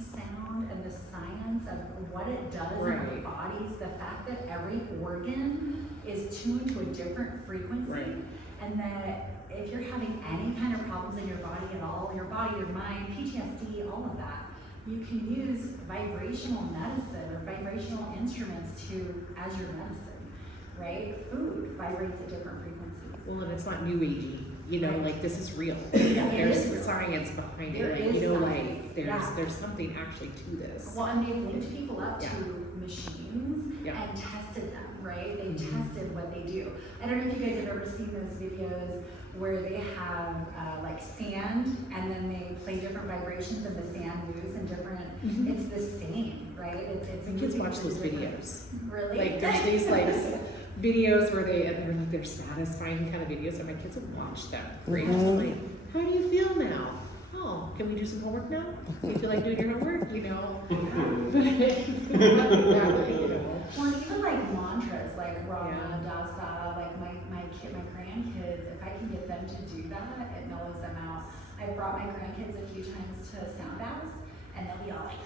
sound and the science of what it does in Right. our bodies, the fact that every organ is tuned to a different frequency, Right. and that if you're having any kind of problems in your body at all, your body, your mind, PTSD, all of that, you can use vibrational medicine or vibrational instruments as your medicine, right? Food vibrates at different frequencies. Well, and it's not new agey, you know, Right. like this is real. Yeah, it There's is real. science behind There it, is you know, science, like yeah. there's something actually to this. Well, and they've linked people up Yeah. to machines Yeah. and tested them, right? They Mhm. tested what they do. I don't know if you guys have ever seen those videos where they have like sand and then they play different vibrations and the sand moves in different, Mhm. it's the same, right? It's The kids moving watch through those different- videos. Really? Like there's these like videos where they're satisfying kind of videos, and my kids will watch them. Right? Just like, how do you feel now? Oh, can we do some homework now? Do you feel like doing your homework? You know. Exactly, you know. Well, even like mantras, like Rama, Yeah. Dasa, like my grandkids, if I can get them to do that, it mellows them out. I've brought my grandkids a few times to sound baths, and they'll be all like,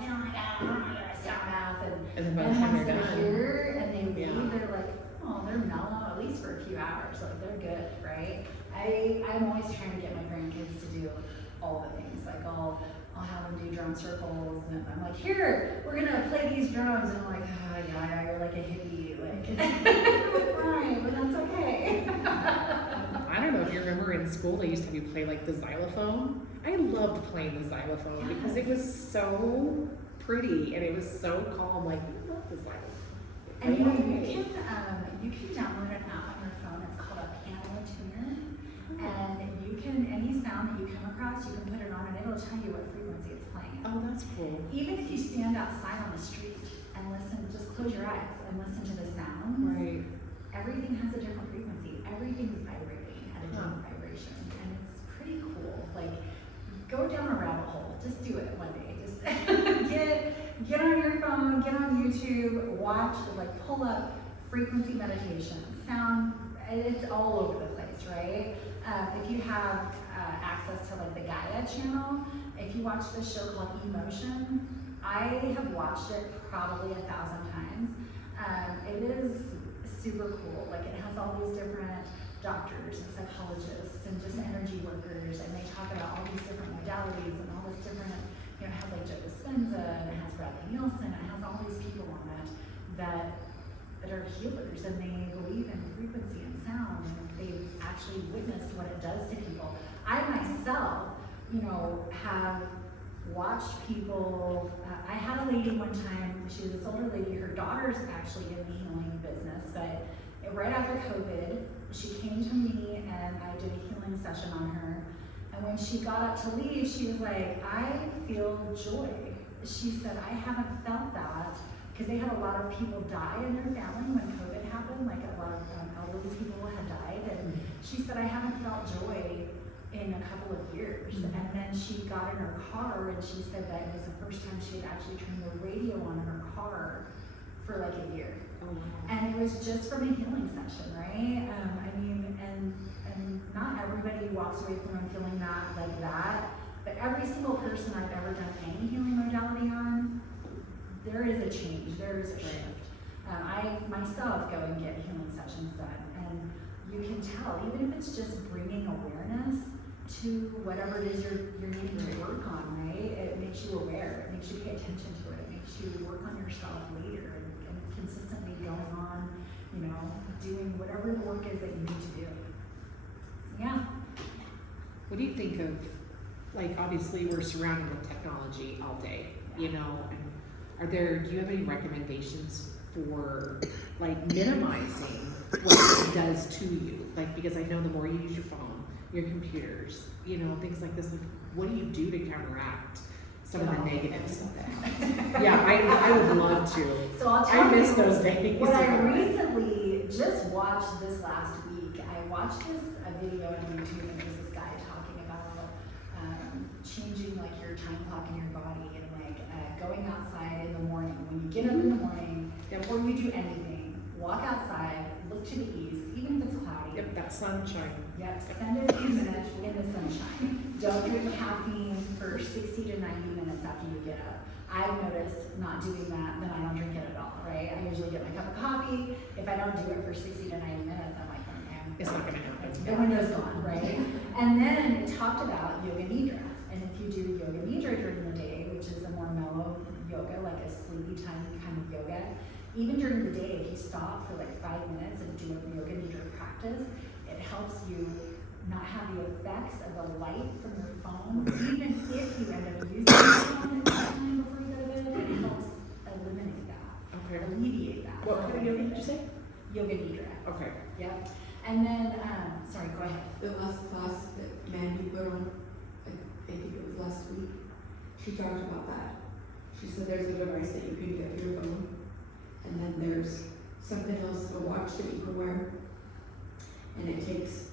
oh my God, I want to hear a sound bath. And then by the and time once they're they're done, here and they leave, Yeah. they're like, oh, they're mellow, at least for a few hours. Like, they're good, right? I'm always trying to get my grandkids to do all the things. Like, I'll have them do drum circles, and I'm like, here, we're gonna play these drums, and I'm like, oh, yeah, you're like a hippie, like, right, but that's okay. I don't know if you remember in school they used to have you play like the xylophone. I loved playing the xylophone because it was so pretty and it was so calm. Like, I love the xylophone. And you know, you can download an app on your phone. It's called a piano tuner, and you can any sound that you come across, you can put it on, and it'll tell you what frequency it's playing. Oh, that's cool. Even if you stand outside on the street and listen, just close your eyes and listen to the sounds. Right. Everything has a different frequency. Everything's vibrating at a different vibration, and it's pretty cool. Like, go down a rabbit hole. Just do it one day. Just get on your phone, get on YouTube, watch, like pull up frequency meditation, sound. It's all over the place, right? If you have access to like the Gaia channel, if you watch this show called Emotion, I have watched it probably 1,000 times. It is super cool. Like, it has all these different doctors and psychologists and just energy workers, and they talk about all these different modalities and all this different, you know, it has like Joe Dispenza, and it has Bradley Nielsen, it has all these people on it that are healers, and they believe in frequency and sound, and they've actually witnessed what it does to people. I myself, you know, have watched people, I had a lady one time, she was this older lady, her daughter's actually in the healing business, but right after COVID, she came to me and I did a healing session on her. And when she got up to leave, she was like, I feel joy. She said, I haven't felt that, because they had a lot of people die in their family when COVID happened, like a lot of elderly people had died. And she said, I haven't felt joy in a couple of years. And then she got in her car and she said that it was the first time she had actually turned the radio on in her car for like a year. Oh, wow. And it was just from a healing session, right? I mean, and not everybody walks away from them feeling that like that, but every single person I've ever done any healing modality on, there is a change, there is a shift. I myself go and get healing sessions done, and you can tell, even if it's just bringing awareness to whatever it is you're needing to work on, right? It makes you aware, it makes you pay attention to it, it makes you work on yourself later and consistently going on, you know, doing whatever the work is that you need to do. So, yeah. What do you think of, like, obviously we're surrounded with technology all day, you know, and do you have any recommendations for, like, minimizing what it does to you? Like, because I know the more you use your phone, your computers, you know, things like this, like, what do you do to counteract some of the negatives of that? Yeah, I would love to. So I'll tell I you miss those days. what I recently just watched this last week. I watched a video on YouTube, and there was this guy talking about changing like your time clock in your body, and like going outside in the morning. When you get up in the morning, before you do anything, walk outside, look to the east, even if it's cloudy. Yep, that sunshine. Yep, spend a few minutes in the sunshine. Don't drink caffeine for 60 to 90 minutes after you get up. I've noticed not doing that, then I don't drink it at all, right? I usually get my cup of coffee. If I don't do it for 60 to 90 minutes, I'm like, okay, It's not gonna happen. the window's gone, right? And then it talked about yoga nidra. And if you do yoga nidra during the day, which is a more mellow yoga, like a sleepy time kind of yoga, even during the day, if you stop for like 5 minutes and do a yoga nidra practice, it helps you not have the effects of the light from your phone. Even if you end up using your phone at that time before you go to bed, it helps eliminate that, Okay. alleviate that. What kind of yoga did you say? Yoga nidra. Okay. Yep. And then, sorry, go ahead. The last class that Mandy put on, I think it was last week, she talked about that. She said there's a device that you can get for your phone, and then there's something else, a watch that you can wear, and it takes,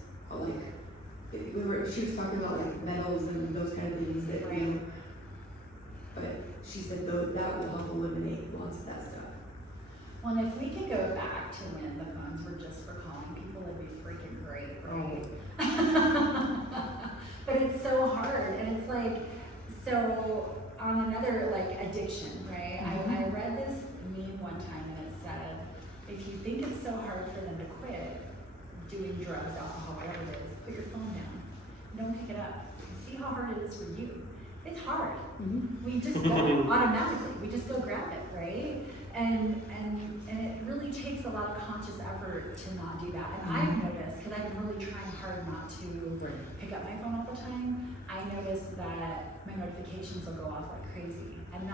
she was talking about like metals and those kind of things that you, but she said that will help eliminate lots of that stuff. Well, and if we could go back to when the phones were just for calling people, it'd be freaking great, right? But it's so hard, and it's like, so on another like addiction, right? I read this meme one time, and it said, if you think it's so hard for them to quit doing drugs, alcohol, whatever it is, put your phone down. Don't pick it up. See how hard it is for you. It's hard. We just go automatically. We just go grab it, right? And it really takes a lot of conscious effort to not do that. And I've noticed, because I've been really trying hard not to pick up my phone all the time, I noticed that my notifications will go off like crazy. And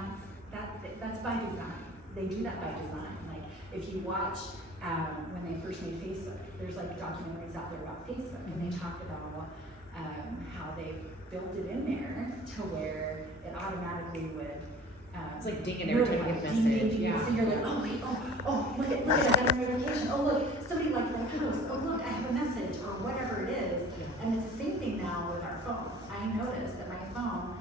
that's by design. They do that by design. Like if you watch when they first made Facebook, there's like documentaries out there about Facebook, and they talk about how they built it in there to where it automatically would It's like dinging every time you get a message. Yeah. So you're like, oh wait, oh look at I got a notification. Oh look, somebody liked my post. Oh look, I have a message or whatever it is. And it's the same thing now with our phones. I noticed that my phone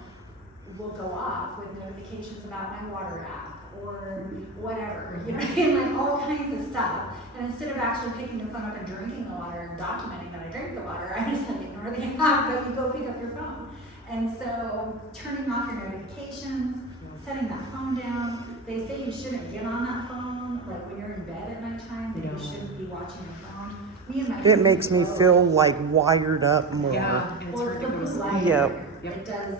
will go off with notifications about my water app or whatever, you know what I mean? Like all kinds of stuff. And instead of actually picking the phone up and drinking the water and documenting that I drank the water, I just like ignore the app, but you go pick up your phone. And so turning off your notifications, setting that phone down. They say you shouldn't get on that phone, like when you're in bed at nighttime, that you shouldn't be watching your phone. Me and my It makes me feel like wired up more. Yeah, and it's well, hard it's to go the to blue sleep. light. Yep. It does.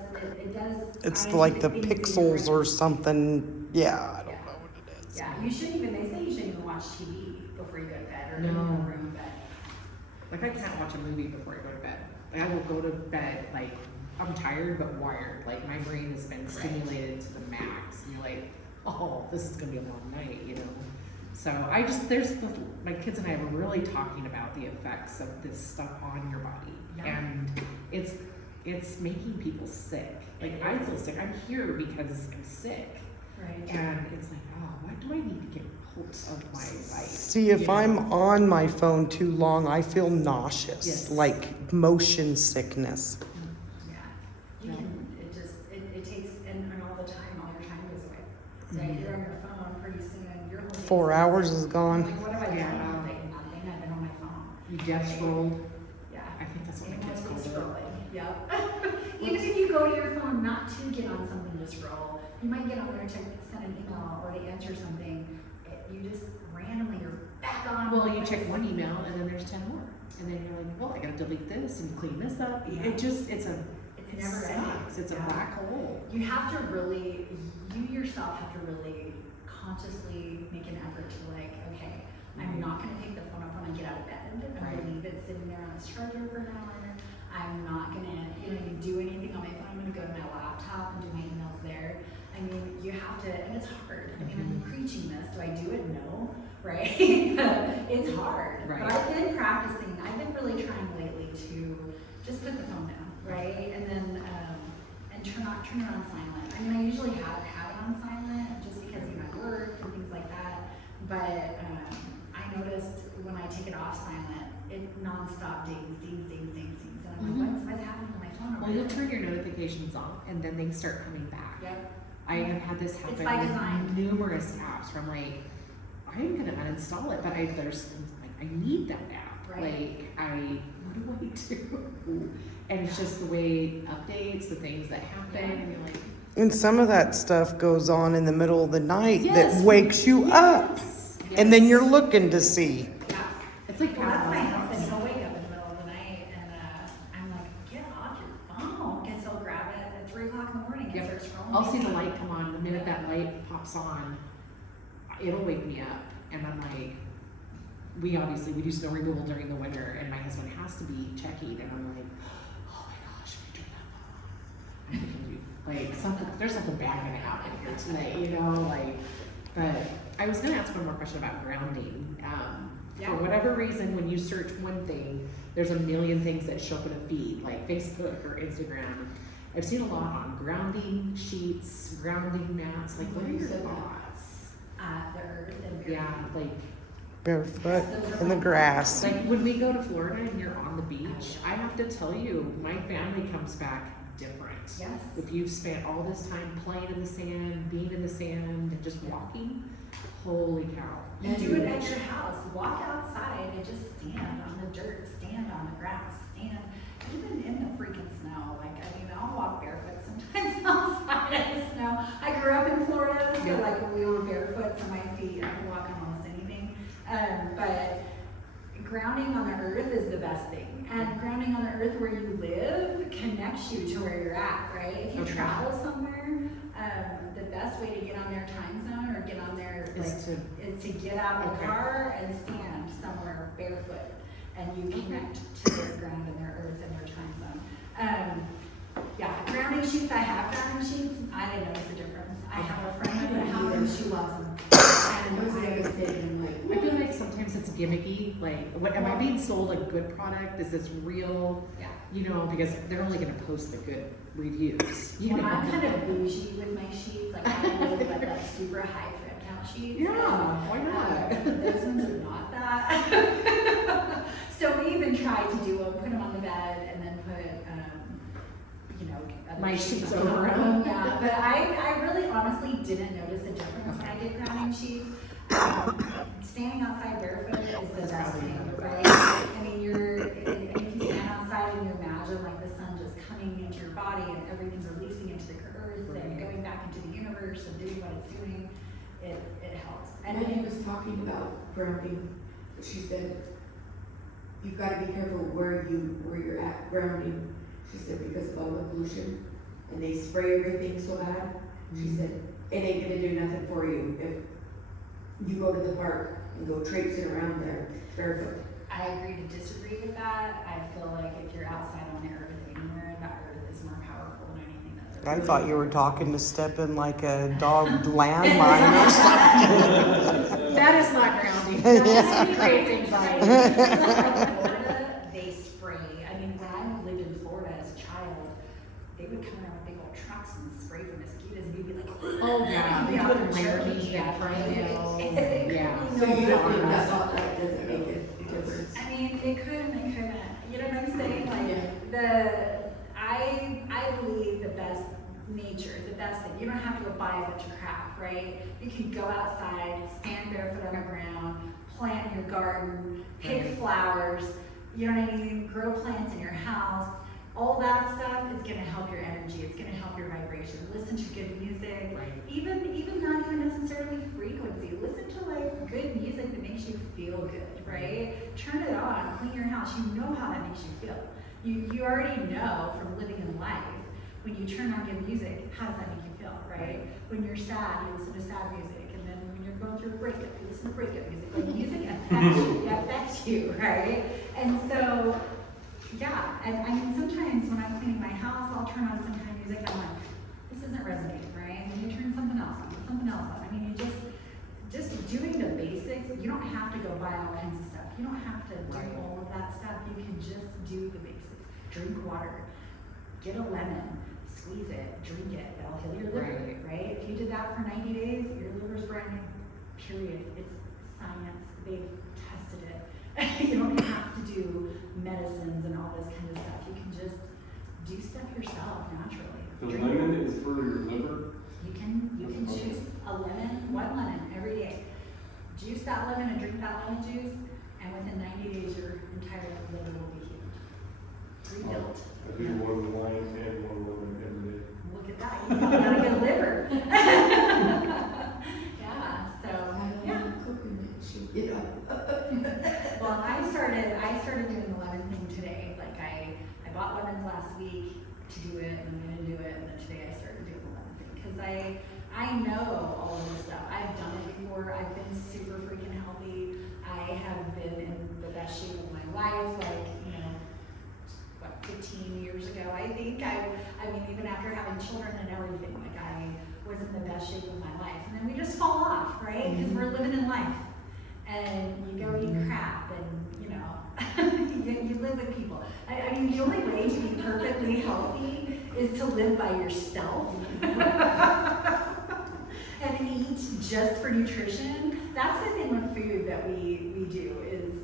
It's like the scientific things in your pixels brain. or something. Yeah, I don't know what it is. Yeah, you shouldn't even. They say you shouldn't even watch TV before you go to bed or in your No. room. But Like I can't watch a movie before I go to bed. Like I will go to bed like I'm tired but wired. Like my brain has been stimulated to the max. And you're like, oh, this is gonna be a long night, you know. So my kids and I were really talking about the effects of this stuff on your body, Yeah. and it's making people sick. Like I feel sick. I'm here because I'm sick, right. and it's like, oh, why do I need to get hold of my life? See, if You know? I'm on my phone too long, I feel nauseous, Yes. like motion sickness. Yeah, you Yeah. can. It takes and all the time. All your time goes away. Right, you're on your phone. Pretty soon, your whole day 4 hours is gone. Like, what have I done Yeah. all day? Nothing. I've been on my phone. You death rolled. Yeah. I think that's what my kids Endlessly call it. scrolling. Yep. Even if you go to your phone not to get on something to scroll, you might get on there to send an email or to answer something. You just randomly you're back on. Well, you check one email and then there's 10 more. And then you're like, well, I gotta delete this and clean this up. Yeah. It's It's never ending. sucks. It's a Yeah. black hole. You have to really, you yourself have to really consciously make an effort to like, okay, I'm not gonna pick the phone up when I get out of bed. I'm Right. gonna leave it sitting there on its charger for an hour. I'm not gonna, do anything on my phone. I'm gonna go to my laptop and do my emails there. I mean, you have to, and it's hard. I mean, I'm preaching this. Do I do it? No, right? It's hard. Right. But I've been practicing. I've been really trying lately to just put the phone down, right? And then, and turn it on silent. I mean, I usually have it on silent just because, I work and things like that. But I noticed when I take it off silent, it nonstop dings. And I'm like, what's happening to my phone? Well, you'll turn your notifications off and then they start coming back. Yep. I have had this happen It's by design. with numerous apps where I'm like, I'm gonna uninstall it, but I need that app. Right. What do I do? And it's just the way it updates, the things that happen, and you're like, And some of that stuff goes on in the middle of the night Yes. that wakes you up. yes, And then yes. you're looking to see. Yeah. It's like Well, that's my paralysis. husband. He'll wake up in the middle of the night and I'm like, get off your phone. Because he'll grab it at 3 o'clock in the morning and Yep. start scrolling. I'll see the light come on. The minute that light pops on, it'll wake me up, and I'm like, we do snow removal during the winter, and my husband has to be checking, and I'm like, oh my gosh, we turn that phone on. I'm thinking, like something, there's something bad gonna happen here tonight, you know, like. But I was gonna ask one more question about grounding. Yeah. For whatever reason, when you search one thing, there's a million things that show up in a feed, like Facebook or Instagram. I've seen a lot on grounding sheets, grounding mats. Like, what are your thoughts? The earth and Yeah, like Barefoot in the grass. Like when we go to Florida and you're on the beach, I have to tell you, my family comes back different. Yes. If you've spent all this time playing in the sand, being in the sand, and just walking, holy cow. You do it at your house. Walk outside and just stand on the dirt, stand on the grass, stand even in the freaking snow. Like, I mean, I'll walk barefoot sometimes outside in the snow. I grew up in Florida, so Yeah. like when we were barefoot, so my feet, I could walk on almost anything. But grounding on the earth is the best thing. And grounding on the earth where you live connects you to where you're at, right? If you Okay. travel somewhere, the best way to get on their time zone or get on their Is is to get out of the Okay. car and stand somewhere barefoot, and you connect to their ground and their earth and their time zone. Yeah, grounding sheets. I have grounding sheets. I didn't notice a difference. I have a friend in the house and she loves them. And I was devastated, I'm like, I feel like sometimes it's gimmicky. Like, what am I being sold a good product? Is this real? Yeah. You know, because they're only gonna post the good reviews. You Well, know? I'm kind of bougie with my sheets. Like I live with like super high thread count sheets. Yeah, why not? Those ones are not that. So we even tried to do them, put them on the bed, and then put, other My sheets sheets on over top of them. Yeah, but I really honestly didn't notice a difference when I did grounding sheets. Standing outside barefoot is the That's best probably thing, another right? I mean, if you stand outside and you imagine like the sun just coming into your body and everything's releasing into the earth and Right. going back into the universe and doing what it's doing, it helps. and then he was talking about grounding, but she said, you've gotta be careful where you're at grounding. She said, because of all the pollution, and they spray everything so bad, she said, it ain't gonna do nothing for you if you go to the park and go traipsing around there barefoot. I agree to disagree with that. I feel like if you're outside on the earth anywhere, that earth is more powerful than anything that I thought you were talking to step in like a dogged landmine or something. That is not grounding. That creates anxiety. Florida, they spray. I mean, when I lived in Florida as a child, they would come around with big old trucks and spray for mosquitoes, and you'd be like, Oh yeah, You'd they be put out there Laramie jerking, and Rhino. It Yeah. could be So no you don't think difference. that doesn't make a difference? I mean, it couldn't. You know what I'm saying? Like I believe the best nature, the best thing. You don't have to go buy a bunch of crap, right? You can go outside, stand barefoot on the ground, plant your garden, pick Right. flowers. You know what I mean? Grow plants in your house. All that stuff is gonna help your energy. It's gonna help your vibration. Listen to good music. Right. Even not even necessarily frequency. Listen to like good music that makes you feel good, right? Turn it on, clean your house. You know how that makes you feel. You already know from living in life, when you turn on good music, how does that make you feel, right? When you're sad, you listen to sad music, and then when you're going through a breakup, you listen to breakup music. Like music affects you, right? And so yeah, and I mean, sometimes when I'm cleaning my house, I'll turn on some kind of music, and I'm like, this isn't resonating, right? And then you turn something else on, something else on. I mean, you just doing the basics, you don't have to go buy all kinds of stuff. You don't have to do Right. all of that stuff. You can just do the basics. Drink water, get a lemon, squeeze it, drink it. That'll heal your liver, right? If you did that for 90 days, your liver's brand new, period. It's science. They've tested it. You don't have to do medicines and all this kind of stuff. You can just do stuff yourself naturally. The Drink lemon water. is for your liver. You can juice a lemon, one lemon every day. Juice that lemon and drink that lemon juice, and within 90 days, your entire liver will be healed. Rebuilt. I do one with Lions and one with every day. Look at that, you got a good liver. Yeah, so, I don't yeah. know, cooking it, should get up. Well, I started doing the lemon thing today. Like I bought lemons last week to do it, and then I didn't do it, and then today I started doing the lemon thing. Cause I know all of this stuff. I've done it before. I've been super freaking healthy. I have been in the best shape of my life. Like, you know, what, 15 years ago, I think. I mean, even after having children and everything, like I was in the best shape of my life. And then we just fall off, right? Because we're living in life. And you go eat crap and, you know, you live with people. I mean, the only way to be perfectly healthy is to live by yourself. And eat just for nutrition. That's the thing with food that we do is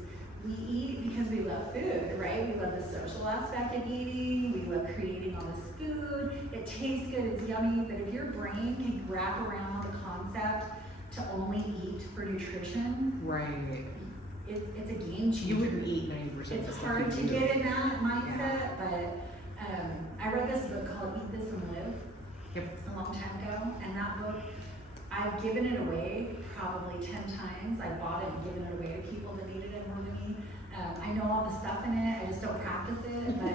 we eat because we love food, right? We love the social aspect of eating. We love creating all this food. It tastes good, it's yummy, but if your brain can wrap around the concept to only eat for nutrition, Right. it's a game changer. You wouldn't eat 90% of the It's stuff hard you to do. get in that mindset, but I read this book called Eat This and Live Yep. a long time ago, and that book, I've given it away probably 10 times. I bought it and given it away to people that needed it more than me. I know all the stuff in it, I just don't practice it, but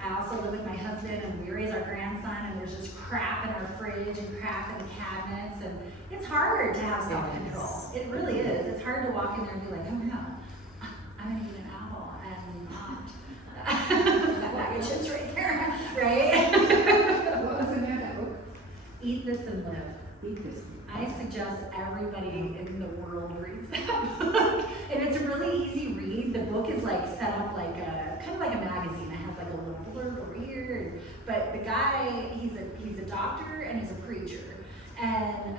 I also live with my husband and we raise our grandson and there's just crap in our fridge and crap in the cabinets, and it's hard to have self-control. It really is. It's hard to walk in there and be like, oh no, I'm gonna eat an apple and not that bag of chips right there, right? What was the name of that book? Eat This and Live. Eat this. I suggest everybody in the world reads that book. And it's a really easy read. The book is like set up like a kind of like a magazine. It has like a little blurb over here. But the guy, he's a doctor and he's a preacher. And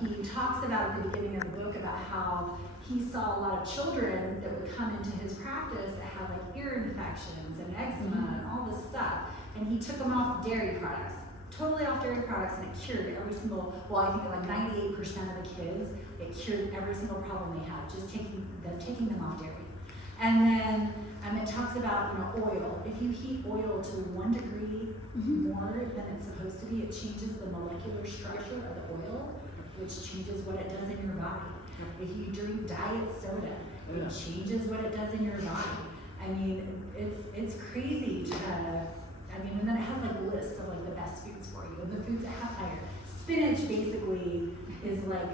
he talks about at the beginning of the book about how he saw a lot of children that would come into his practice that had like ear infections and eczema and all this stuff. And he took them off dairy products. Totally off dairy products, and it cured every single, well, I think like 98% of the kids, it cured every single problem they had, just taking them off dairy. And then it talks about, you know, oil. If you heat oil to 1 degree more than it's supposed to be, it changes the molecular structure of the oil, which changes what it does in your body. If you drink diet soda, it changes what it does in your body. I mean, it's crazy to and then it has like lists of like the best foods for you and the foods that have iron. Spinach basically is like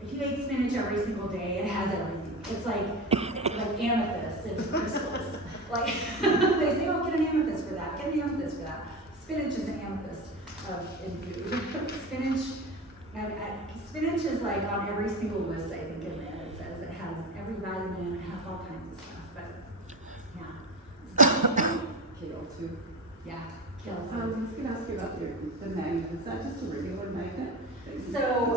if you ate spinach every single day, it has everything. It's like amethyst and crystals. Like they say, oh, get an amethyst for that. Get an amethyst for that. Spinach is an amethyst in food. Spinach is like on every single list I think in there. It says it has every vitamin, it has all kinds of stuff. But yeah. Kale too. Yeah, kale. I was gonna ask you about the magnet. Is that just a regular magnet? So